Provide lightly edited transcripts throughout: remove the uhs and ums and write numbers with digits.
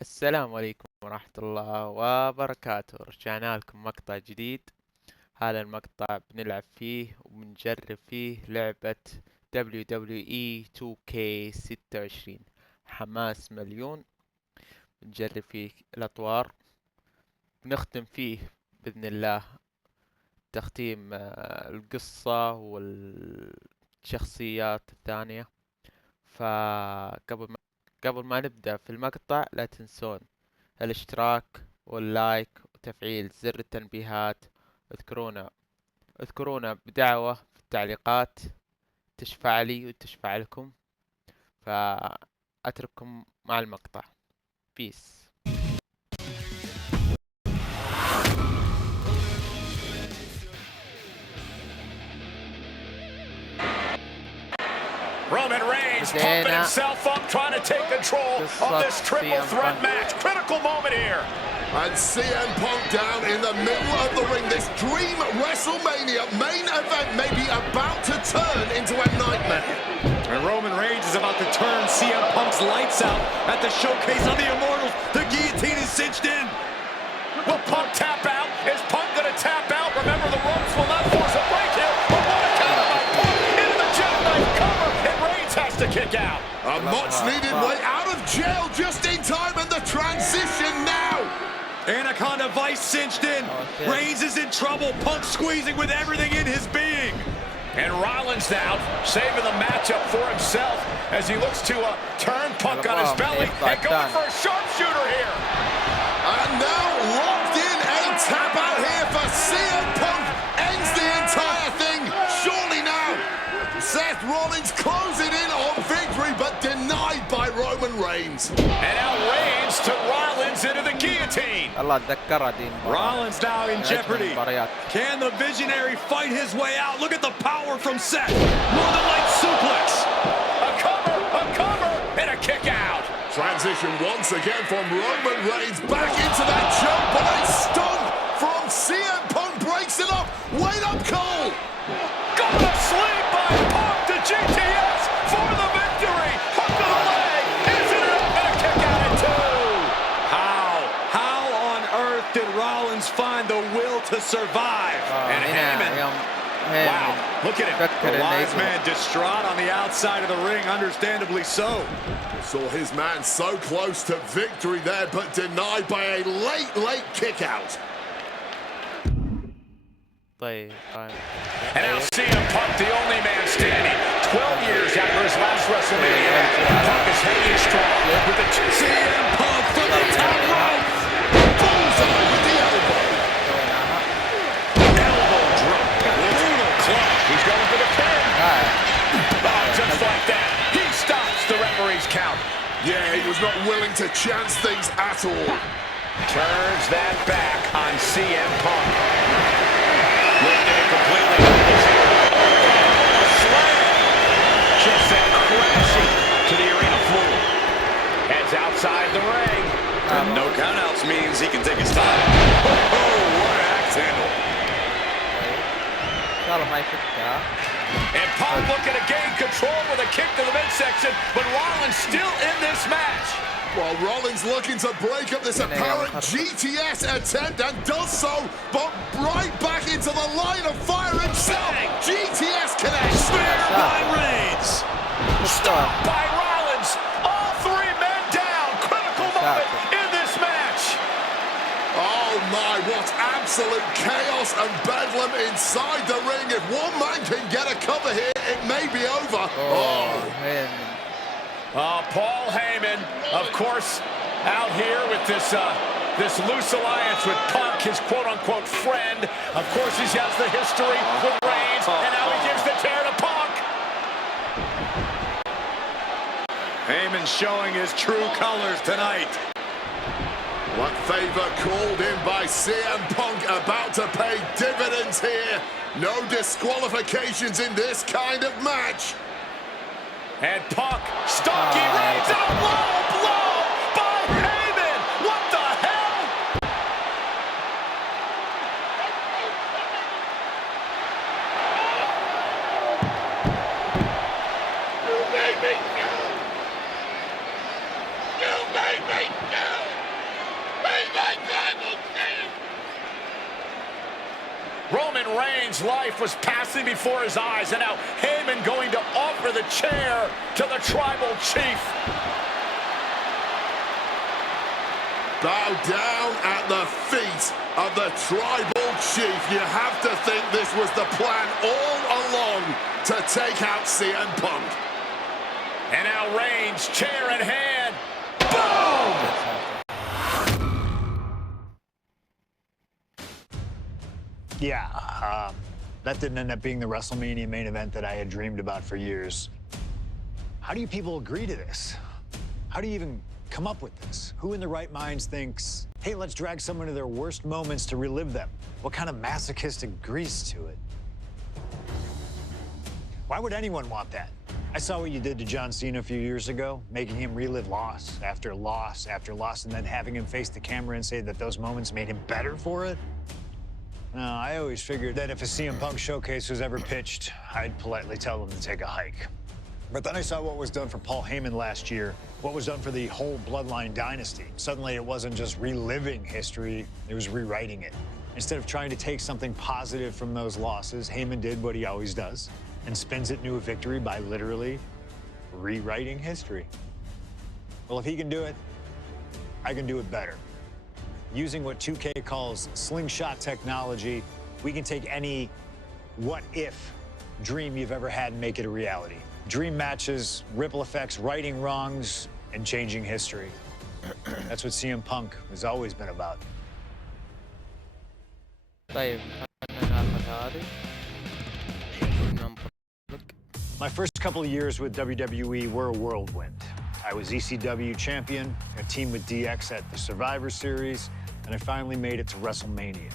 السلام عليكم ورحمة الله وبركاته. رجعنا لكم مقطع جديد. هذا المقطع بنلعب فيه وبنجرب فيه لعبة WWE 2K26. حماس مليون. بنجرب فيه الأطوار، بنختم فيه بإذن الله تختيم القصة والشخصيات الثانية. قبل ما نبدأ في المقطع لا تنسون الاشتراك واللايك وتفعيل زر التنبيهات. اذكرونا بدعوة في التعليقات تشفع لي وتشفع لكم. فأترككم مع المقطع. بيس. Roman Reigns pumping himself up, trying to take control of this triple threat match. Critical moment here. And CM Punk down in the middle of the ring. This dream WrestleMania main event may be about to turn into a nightmare. And Roman Reigns is about to turn CM Punk's lights out at the showcase on the Immortals. The guillotine is cinched in. Will Punk tap out? Is Punk going to tap out? Remember, the ropes will not force a break here. But what a counter by Punk into the jackknife cover. And Reigns has to kick out. A much-needed way out of jail just in time, and the transition now. Anaconda Vice cinched in. Reigns is in trouble. Punk squeezing with everything in his being. And Rollins now saving the matchup for himself as he looks to turn Punk on his belly and going for a sharpshooter here. And now locked in, a tap out here for CM Punk. Ends the entire thing. Surely now. Seth Rollins closing in on victory, but denied by Roman Reigns. And now Reigns to Rollins into the guillotine. Rollins now in jeopardy. Can the visionary fight his way out? Look at the power from Seth. Northern Light suplex. A cover, and a kick out. Transition once again from Roman Reigns back into that choke, but a stomp from CM Punk breaks it up. Wait up, Cole. Got to sleep by Punk to GTS for the victory. Hook to the leg. Isn't it up, and a kick out at two. How on earth did Rollins find the will to survive? And Heyman. Wow, look at him. The wise man distraught on the outside of the ring, understandably so. Saw his man so close to victory there, but denied by a late kick out. And now CM Punk, the only man standing. 12 years after his last WrestleMania, Punk is hanging strong with the CM Punk from the top rope. Bullseye with the elbow. Elbow drop. Brutal club. He's going for the pin. Oh, just like that. He stops the referee's count. Yeah, he was not willing to chance things at all. Turns that back on CM Punk. Lifted it completely. Slam. Just sent crashing to the arena floor. Heads outside the ring. And no countouts means he can take his time. Oh, what an axe handle. And Punk looking to gain control with a kick to the midsection, but Rollins still in this match. Well, Rollins looking to break up this apparent GTS attempt and does so, but right back into the line of fire himself. GTS connects. Spear by Reigns. Stopped by Rollins. All three men down. Critical moment in this match. Oh my, what absolute chaos and bedlam inside the ring. If one man can get a cover here, it may be over. Paul Heyman, of course, out here with this loose alliance with Punk, his quote-unquote friend. Of course, he has the history with Reigns, and now he gives the tear to Punk. Heyman showing his true colors tonight. What favor called in by CM Punk about to pay dividends here. No disqualifications in this kind of match. And Punk stalking Reigns, and a low blow by Heyman. What the hell? You made me go. You made me go. Reigns' life was passing before his eyes, and now Heyman going to offer the chair to the tribal chief. Bow down at the feet of the tribal chief. You have to think this was the plan all along to take out CM Punk. And now Reigns, chair in hand. Boom! Yeah, that didn't end up being the WrestleMania main event that I had dreamed about for years. How do you people agree to this? How do you even come up with this? Who in their right minds thinks, hey, let's drag someone to their worst moments to relive them? What kind of masochistic agrees to it? Why would anyone want that? I saw what you did to John Cena a few years ago, making him relive loss after loss after loss, and then having him face the camera and say that those moments made him better for it. No, I always figured that if a CM Punk showcase was ever pitched, I'd politely tell them to take a hike. But then I saw what was done for Paul Heyman last year, what was done for the whole Bloodline dynasty. Suddenly it wasn't just reliving history, it was rewriting it. Instead of trying to take something positive from those losses, Heyman did what he always does and spins it into a victory by literally rewriting history. Well, if he can do it, I can do it better. Using what 2K calls slingshot technology, we can take any what-if dream you've ever had and make it a reality. Dream matches, ripple effects, righting wrongs, and changing history. That's what CM Punk has always been about. طيب خلنا ناخذ هذه وننطلق. My first couple of years with WWE were a whirlwind. I was ECW champion, a team with DX at the Survivor Series, and I finally made it to WrestleMania.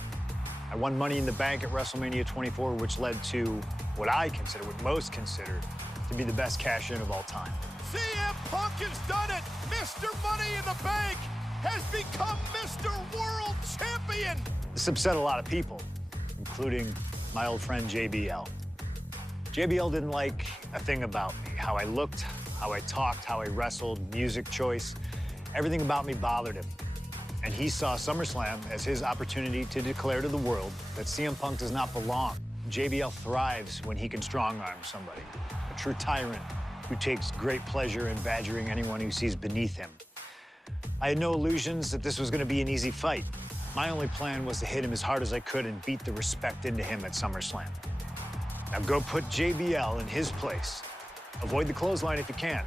I won Money in the Bank at WrestleMania 24, which led to what I consider, what most consider, to be the best cash-in of all time. CM Punk has done it! Mr. Money in the Bank has become Mr. World Champion! This upset a lot of people, including my old friend JBL. JBL didn't like a thing about me, how I looked, how I talked, how I wrestled, music choice. Everything about me bothered him. And he saw SummerSlam as his opportunity to declare to the world that CM Punk does not belong. JBL thrives when he can strong-arm somebody, a true tyrant who takes great pleasure in badgering anyone who sees beneath him. I had no illusions that this was going to be an easy fight. My only plan was to hit him as hard as I could and beat the respect into him at SummerSlam. Now go put JBL in his place. Avoid the clothesline if you can.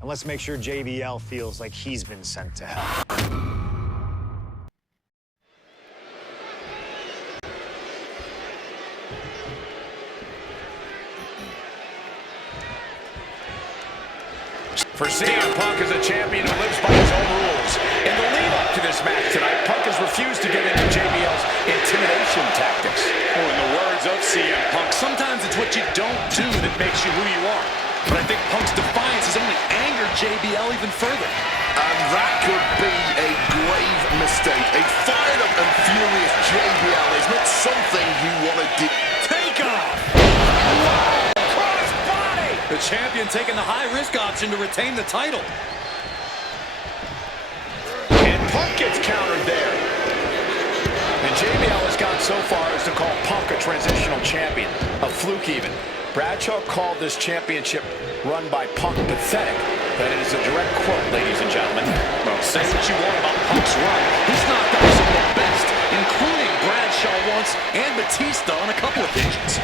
And let's make sure JBL feels like he's been sent to hell. For CM Punk as a champion who lives by his own rules. In the lead-up to this match tonight, Punk has refused to give in to JBL's intimidation tactics. Or in the words of CM Punk, sometimes it's what you don't do that makes you who you are. But I think Punk's defiance has only angered JBL even further. And that could be a grave mistake. A fired up and furious JBL is not something you want to do. Take off! The champion taking the high-risk option to retain the title. And Punk gets countered there. And JBL has gone so far as to call Punk a transitional champion, a fluke even. Bradshaw called this championship run by Punk pathetic. That is a direct quote, ladies and gentlemen. Well, say what you want about Punk's run. He's knocked out some of the best, including Bradshaw once and Batista on a couple occasions.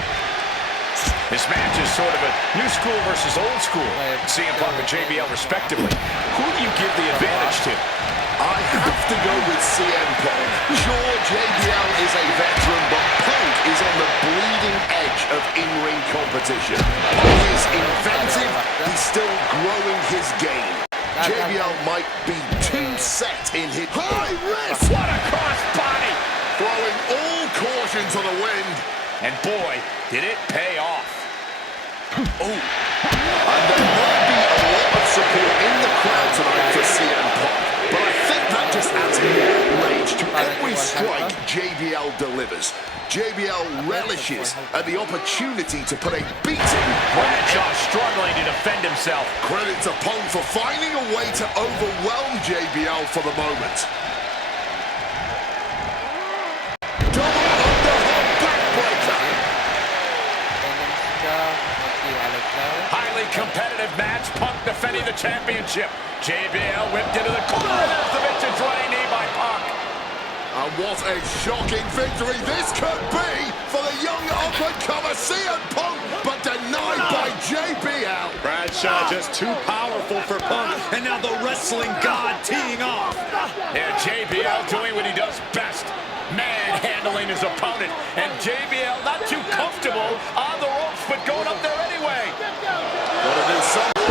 This match is sort of a new school versus old school. CM Punk and JBL respectively. Who do you give the advantage to? I have to go with CM Punk. Sure, JBL is a veteran, but Punk is on the bleeding edge of in-ring competition. Punk is inventive, he's still growing his game. JBL might be too set in his high risk. What a crossbody! Throwing all caution to the wind. And boy, did it pay off. And there might be a lot of support in the crowd tonight for CM Punk, but I think that just adds more rage to every strike JBL delivers. JBL relishes at the opportunity to put a beating. Bradshaw struggling to defend himself. Credit to Punk for finding a way to overwhelm JBL for the moment. Double underhook competitive match. Punk defending the championship. JBL whipped into the corner. There's the vintage running knee by Punk. And what a shocking victory this could be for the young up-and-comer CM Punk, but denied by JBL. Bradshaw just too powerful for Punk, and now the wrestling god teeing off. Yeah, JBL doing what he does best, manhandling his opponent, and JBL not too comfortable on the ropes, but going up there anyway. Gotta do something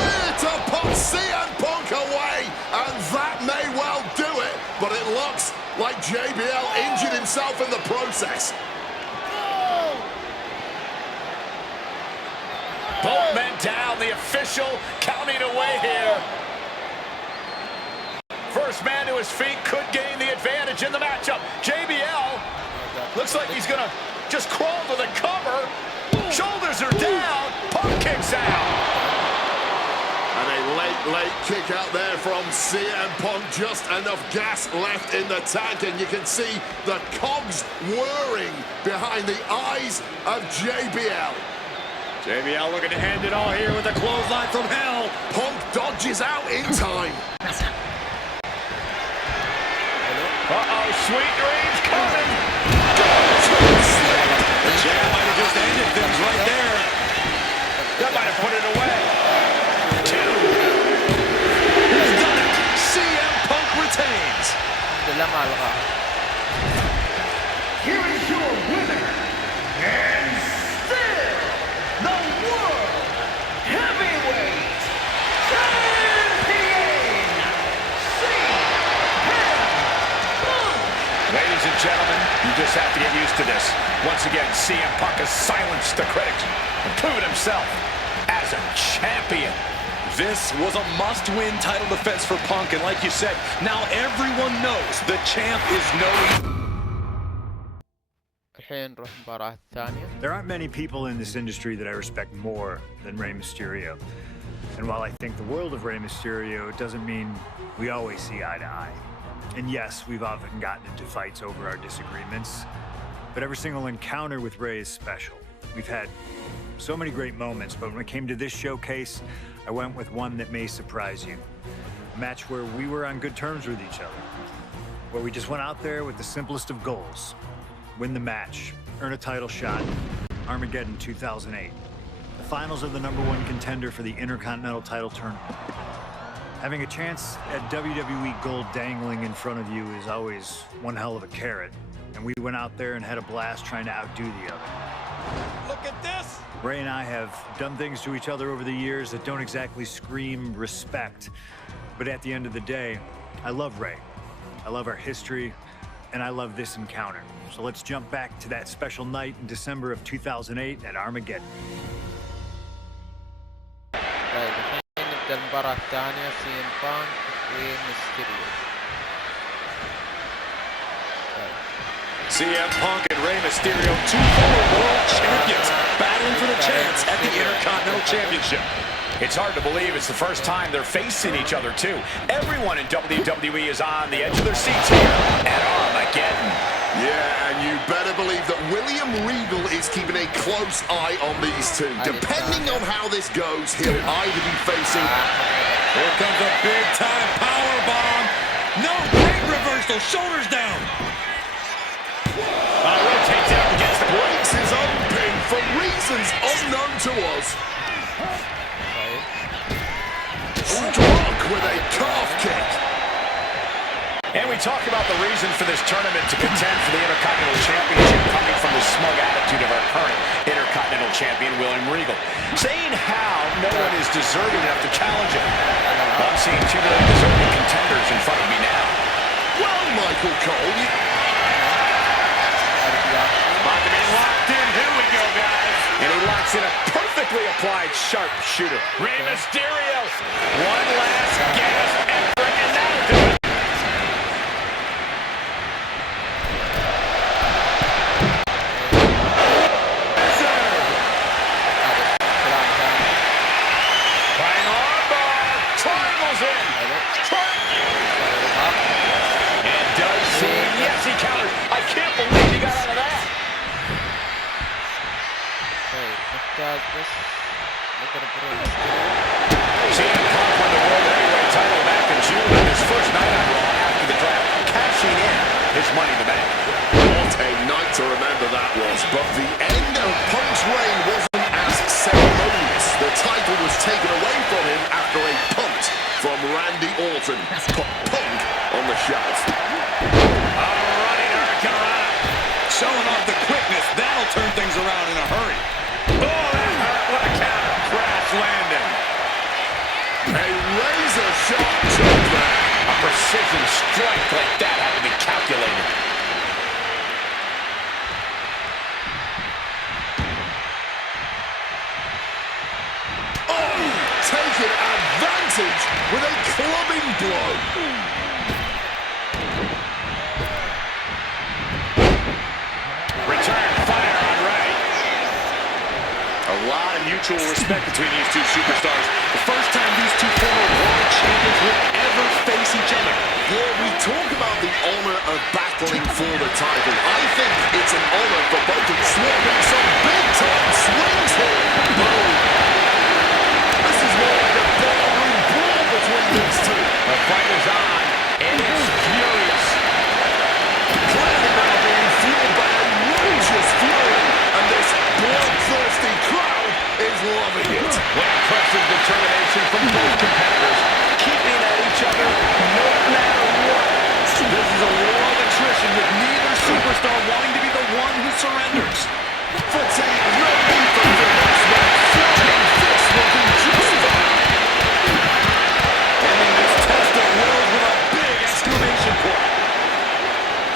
here to put CM Punk away, and that may well do it, but it looks like JBL injured himself in the process. Both men down, the official counting away here. First man to his feet could gain the advantage in the matchup. JBL looks like he's gonna just crawl to the cover. Shoulders are down, Punk kicks out. And a late kick out there from CM Punk. Just enough gas left in the tank, and you can see the cogs whirring behind the eyes of JBL. JBL looking to end it all here with a clothesline from hell. Punk dodges out in time. Uh-oh, sweet dreams coming. The jam might have just ended things right there. That might have put it away. Two. He's done it. CM Punk retains. لما ألغاه. Here is your winner, and still the World Heavyweight Champion, CM Punk. Ladies and gentlemen, you just have to get used to this. Once again, CM Punk has silenced the critics and proven himself as a champion. This was a must-win title defense for Punk, and like you said, now everyone knows the champ is no... الحين نروح المباراة الثانية. There aren't many people in this industry that I respect more than Rey Mysterio. And while I think the world of Rey Mysterio doesn't mean we always see eye to eye. And yes, we've often gotten into fights over our disagreements, but every single encounter with Rey is special. We've had so many great moments, but when it came to this showcase, I went with one that may surprise you. A match where we were on good terms with each other, where we just went out there with the simplest of goals. Win the match, earn a title shot, Armageddon 2008. The finals of the #1 contender for the Intercontinental title tournament. Having a chance at WWE Gold dangling in front of you is always one hell of a carrot. And we went out there and had a blast trying to outdo the other. Look at this! Rey and I have done things to each other over the years that don't exactly scream respect. But at the end of the day, I love Rey. I love our history, and I love this encounter. So let's jump back to that special night in December of 2008 at Armageddon. طيب الحين نبدأ المباراة الثانية. CM Punk وميستيريو. CM Punk and Rey Mysterio, two former world champions, battling for the chance at the Intercontinental Championship. It's hard to believe it's the first time they're facing each other, too. Everyone in WWE is on the edge of their seats here at Armageddon. Yeah, and you better believe that William Regal is keeping a close eye on these two. Depending on how this goes, he'll either be facing... Here comes a big-time powerbomb. No, great reversal, shoulders down. Rotates out against the breaks his own pin for reasons unknown to us. Struck with a calf kick. And we talk about the reason for this tournament to contend for the Intercontinental Championship coming from the smug attitude of our current Intercontinental Champion, William Regal. Saying how no one is deserving enough to challenge him. I'm seeing two very deserving contenders in front of me now. Well, Michael Cole. About to be locked in. Here we go, guys. And he locks in a perfectly applied sharpshooter. Rey Mysterio. One last gasp and freaking now do it. Flying armbar. Triangles in. And does seem, yes, he counters. I can't believe he got out of that. طيب نحتاج بس نبدأ CM Punk won the World Heavyweight title back in June on his first night on Raw after the draft, cashing in his Money in the Bank. What a night to remember that was. But the end of Punk's reign wasn't as ceremonious. The title was taken away from him after a punt from Randy Orton. Put Punk on the shelf. Running Hurricane, showing off the quickness. That'll turn things around in a hurry. Oh, that hurt. What a counter. Crash landing. A razor sharp choke there. A precision strike like that had to be calculated. Oh, taking advantage with a clubbing blow. Return fire on Ray. A lot of mutual respect between these two superstars. The first time these two former world champions will ever face each other. Yeah, we talk about the honor of battling for the title. I think it's an honor for both of them, swapping some big-time swings here. Boom. This is more like a ballroom brawl between these two. The fight is on, and it's furious. Clearly now being fueled by a righteous fury, and this bloodthirsty crowd is loving it. Well, impressive determination from both competitors, keeping at each other no matter what. This is a war of attrition with neither superstar wanting to be the one who surrenders. Fatigue, no need for this one. Flying fists will do just fine. Ending this test of wills with a big exclamation point.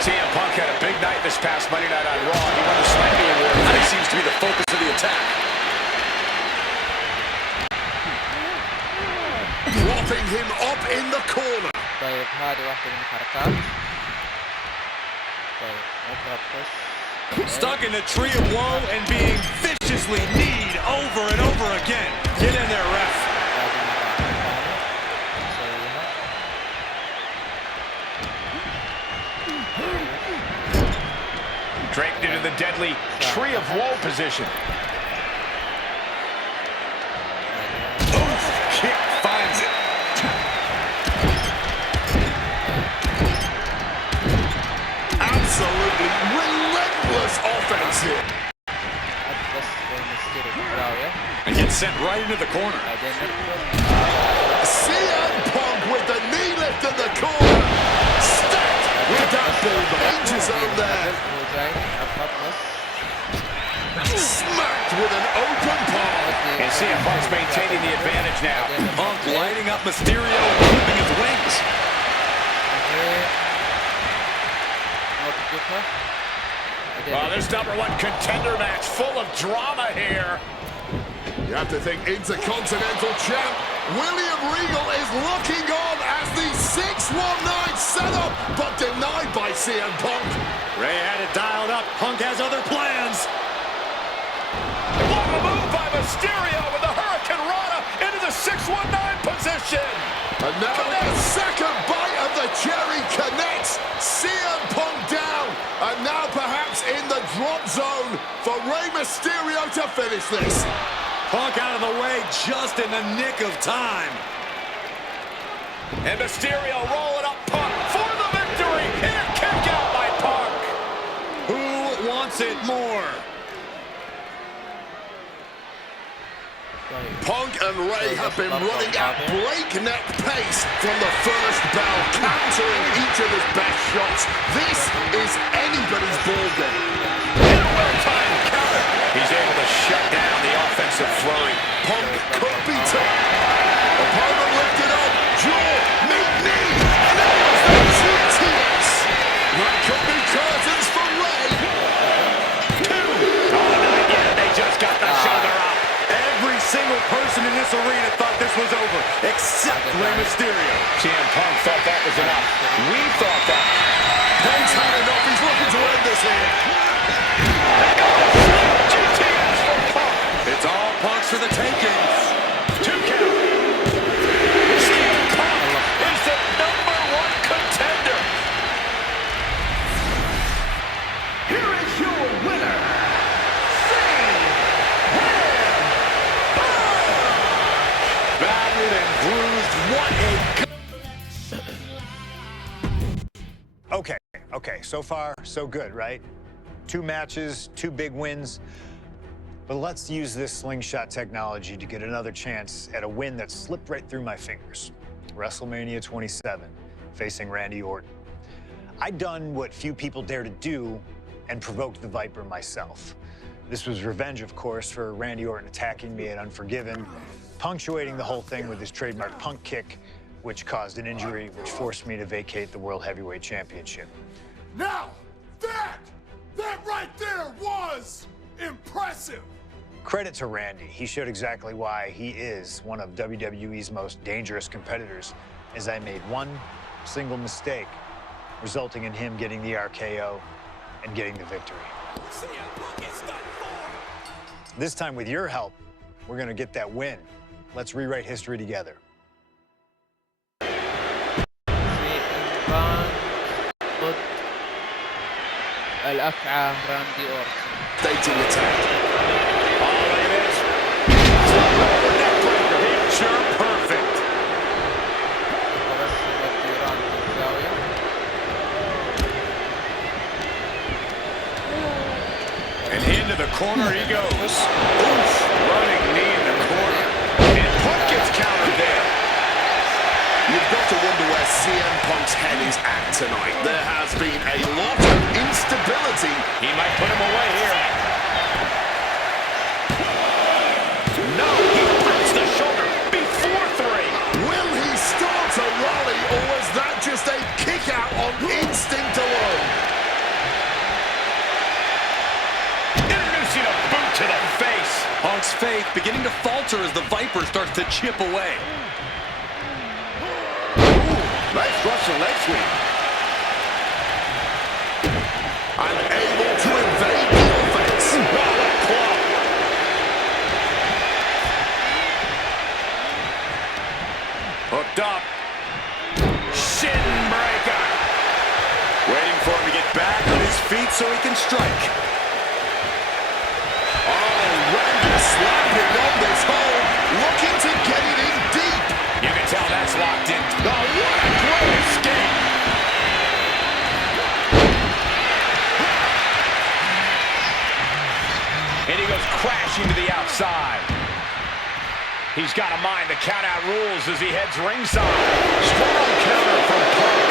CM Punk had a big night this past Monday night on Raw. He won the Slammy Award. Now he seems to be the focus of the attack. Propping him up in the corner. طيب هذه واحدة من الحركات. طيب نضغط بس. Stuck in the tree of woe and being viciously kneed over and over again. Get in there, ref. Draped into the deadly tree of woe position. Oof, kick finds it. Absolutely relentless offense here. بس نستير الزاوية. And gets sent right into the corner. بعدين نركض. CM Punk with the knee lift in the corner. Stacked with that ball. Danger zone there. هو جاي أضغط بس. Smacked with an open palm. And CM Punk's maintaining the advantage now. Punk lighting up Mysterio, clipping his wings. Well, this #1 contender match full of drama here. You have to think Intercontinental Champ William Regal is looking on as the 619 setup, but denied by CM Punk. Ray had it dialed up. Punk has other plans. What a move by Mysterio with the Hurricane Rana into the 619 position. And now the second bite of the cherry connects. CM Punk down. And now perhaps in the drop zone for Rey Mysterio to finish this. Punk out of the way just in the nick of time. And Mysterio rolling up Punk for the victory. And a kick out by Punk. Who wants it more? Punk and Ray have been running at breakneck pace from the first bell, countering each of his best shots. This is anybody's ball game. And a well-timed counter. He's able to shut down the offensive flurry. Punk could be tough. Opponent lifted up, jaw, meet knee, and that was the GTS. That could be curtains for Ray. Oh, not yet. They just got the shoulder up. Every single person in this arena thought this was over, except Rey Mysterio. CM Punk thought that was enough. We thought that. Punk's had enough. He's looking to end this here. GTS for Punk. It's all Punk's for the taking. 2 count. CM Punk is the #1 contender. Here is your winner, what a... Okay, so far, so good, right? 2 matches, 2 big wins. But let's use this slingshot technology to get another chance at a win that slipped right through my fingers. WrestleMania 27, facing Randy Orton. I'd done what few people dare to do and provoked the Viper myself. This was revenge, of course, for Randy Orton attacking me at Unforgiven, punctuating the whole thing with his trademark punk kick, which caused an injury, which forced me to vacate the World Heavyweight Championship. Now, that right there was impressive. Credit to Randy. He showed exactly why he is one of WWE's most dangerous competitors, as I made one single mistake, resulting in him getting the RKO and getting the victory. This time, with your help, we're gonna get that win. Let's rewrite history together. بانك ضد الأفعى راندي أورتون. Dating attack. Oh, look at this. Picture perfect. بس يودي راندي الزاوية. And into the corner he goes. Oof, running knee in the corner. And Punk gets countered there. You've got to wonder where CM Punk's head is at tonight. There has been a lot of instability. He might put him away here. No, he puts the shoulder before 3. Will he start a rally, or was that just a kick out on instinct alone? Introducing a boot to the face. Punk's faith beginning to falter as the Viper starts to chip away. Nice Russian leg sweep. Unable to evade the offense. Hooked up. Shin breaker. Waiting for him to get back on his feet so he can strike. Oh, Randy slapping on this hole, looking to get it in deep. You can tell that's locked in. Oh, what a great escape. And he goes crashing to the outside. He's got to mind the count-out rules as he heads ringside. Strong counter from Punk.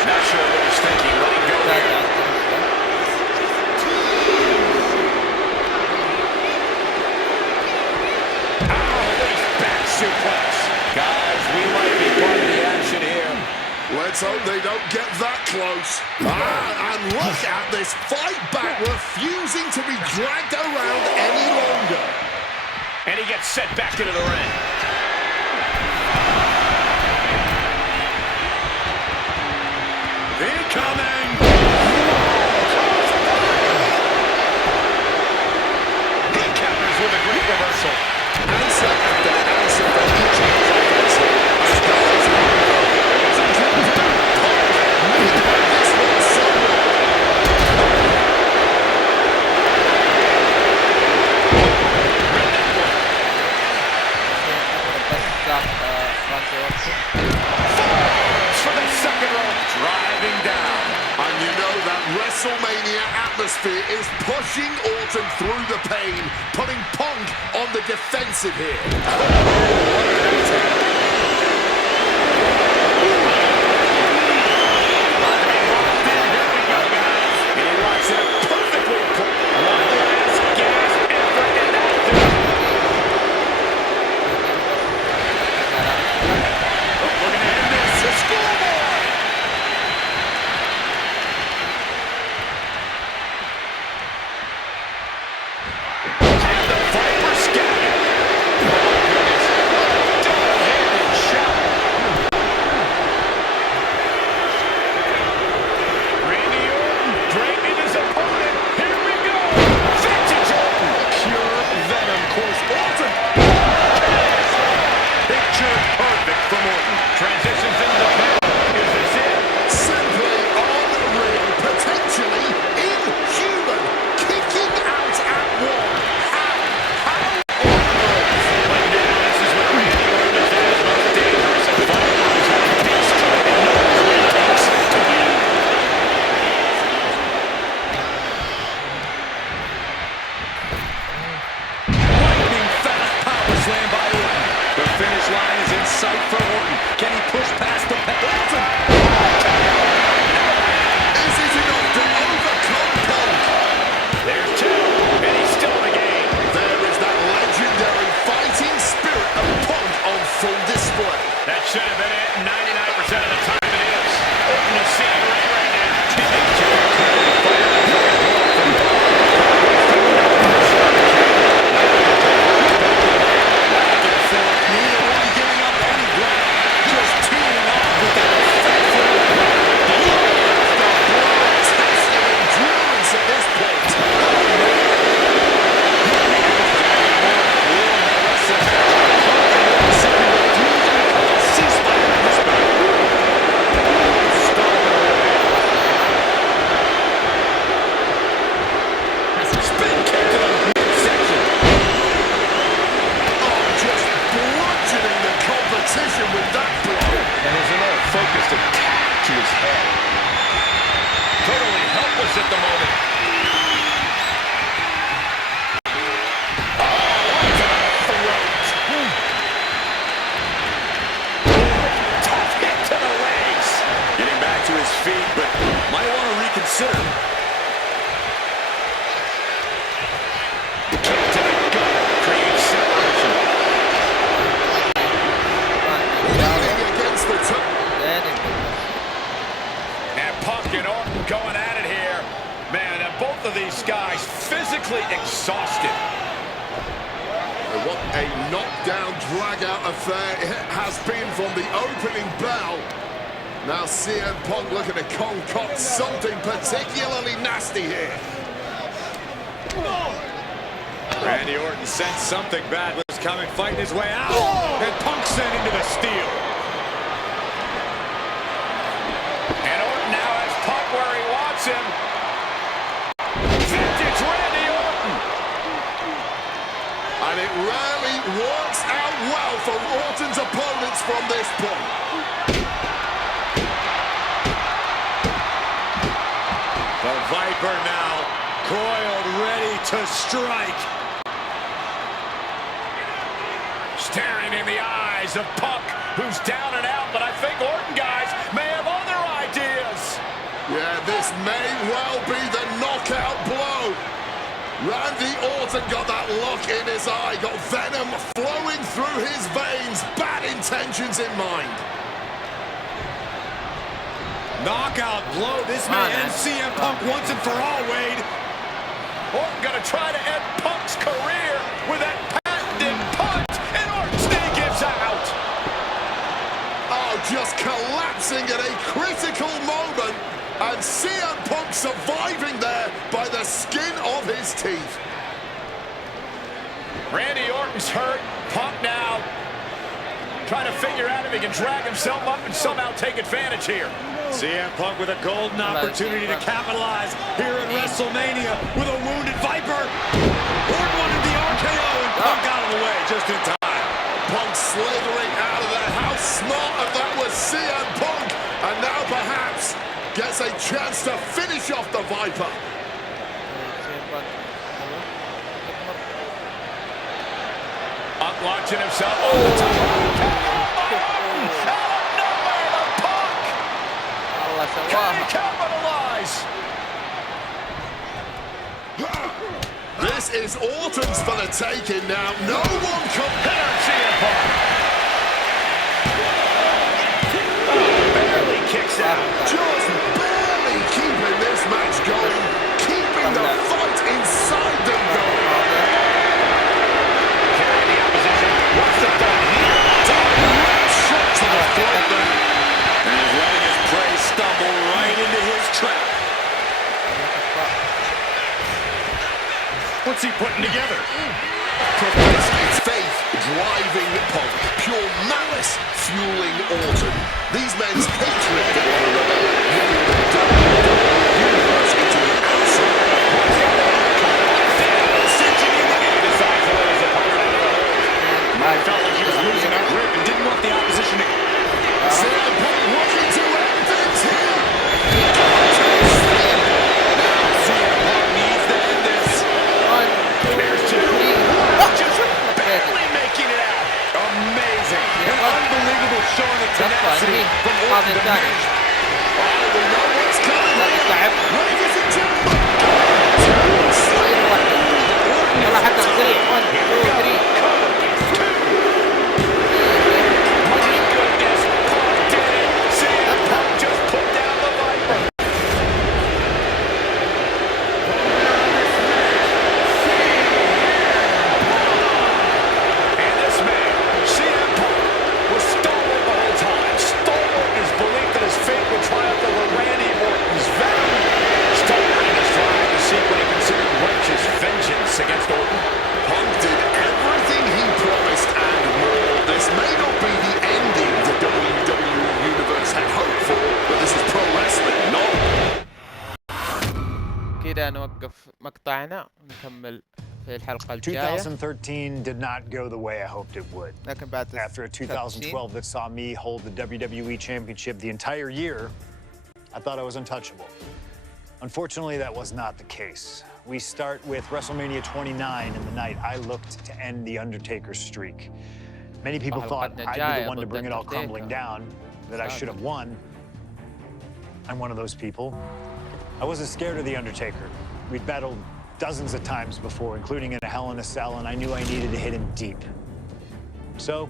Not sure what he's thinking. Let him go here. Back suplex. Guys, we might be part of the action here. Let's hope they don't get that close. And look at this fight back, refusing to be dragged around any longer. And he gets set back into the ring. Incoming! He counters with a great reversal. Answer after answer for each of his offense. As guys and comes back. Maybe this one somewhere. Falls for the second rope. Driving down. And you know that WrestleMania atmosphere is pushing Orton through the pain, putting Punk on the defensive here. And he locks it up perfectly. One last gasp effort and that's it. We're going to end this. The scoreboard. And the Viper scattered. Oh, goodness. Double hit sight for Orton. Can he push past the Orton? Is it enough to overcome Punk? There's two, and he's still in the game. There is that legendary fighting spirit of Punk on full display. That should have been it 99% of the time it is. Orton is seeing Ray right now. Testing endurance at this point. Spin kick to the midsection. Oh, just bludgeoning the competition with that blow. And there's another focused attack to his head. Totally helpless at the moment. Tough hit to the legs. Getting back to his feet, but might want to reconsider. Kick to the gut. Creates separation. Leaning against the top. And Punk and Orton going at it here. Man, and both of these guys physically exhausted. What a knockdown, drag-out affair it has been from the opening bell. Now CM Punk looking to concoct something particularly nasty here. Randy Orton sensed something bad was coming, fighting his way out. And Punk sent into the steel. And Orton now has Punk where he wants him. Vintage Randy Orton. And it rarely works out well for Orton's opponents from this point. The Viper now coiled, ready to strike. Staring in the eyes of Punk, who's down and out, but I think Orton, guys, may have other ideas. Yeah, this may well be the knockout blow. Randy Orton got that look in his eye, got venom flowing through his veins, bad intentions in mind. Knockout blow. This may end CM Punk once and for all, Wade. Orton gonna try to end Punk's career with that patented punch, and Orton's knee gives out. Oh, just collapsing at a critical moment, and CM Punk surviving there by the skin of his teeth. Randy Orton's hurt. Punk now trying to figure out if he can drag himself up and somehow take advantage here. CM Punk with a golden opportunity to capitalize here at WrestleMania with a wounded Viper. Orton wanted the RKO and Punk out of the way just in time. Punk slithering out of there. How smart of that was CM Punk, and now perhaps gets a chance to finish off the Viper. Punk launching himself over the top. Can he capitalize? This is Orton's for the taking now. No one can CM Punk. Barely kicks out. just barely keeping this match going, keeping the fight inside them going. Carrying the opposition. What's the thought here? Direct shot to the throat there. And he's letting his prey stumble right into his trap. What's he putting together? Professing faith driving Punk, pure malice fueling Orton. These men's hatred for one another moving the WWE universe into an absolute. I felt like he was losing a grip and didn't want the opposition to. CM Punk looking to end things here. Now CM Punk needs to end this. There's two. Just barely making it out. Amazing. An unbelievable tenacity from الماضي orphan to الثاني. match. We know what's coming. لعب Ladies and gentlemen, يلا حتى 3 1 2 3. My goodness, Punk did it. CM Punk just put down the Viper. And this man, CM Punk, was stalwart the whole time. Stalwart in his belief that his fate would triumph over Randy Orton's venom. Stalwart in his drive to seek what he considered righteous vengeance against Orton. Punk did everything he promised and more. This may not be the ending the WWE Universe had hoped for, but this is pro wrestling, not. كده نوقف مقطعنا ونكمل في الحلقة الجاية. 2013 did not go the way I hoped it would. لكن بعد After a 2012 that saw me hold the WWE Championship the entire year, I thought I was untouchable. Unfortunately, that was not the case. We start with WrestleMania 29 and the night I looked to end The Undertaker's streak. Many people thought I'd be the one to bring it all crumbling down, that I should have won. I'm one of those people. I wasn't scared of The Undertaker. We'd battled dozens of times before, including in a Hell in a Cell, and I knew I needed to hit him deep. So,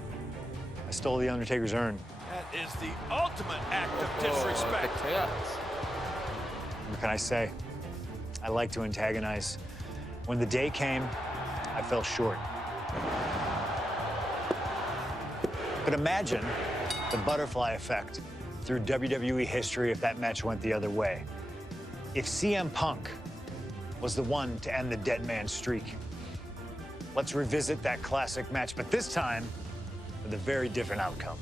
I stole The Undertaker's urn. That is the ultimate act of disrespect. What can I say? I like to antagonize. When the day came, I fell short. But imagine the butterfly effect through WWE history if that match went the other way. If CM Punk was the one to end the dead man streak. Let's revisit that classic match, but this time with a very different outcome.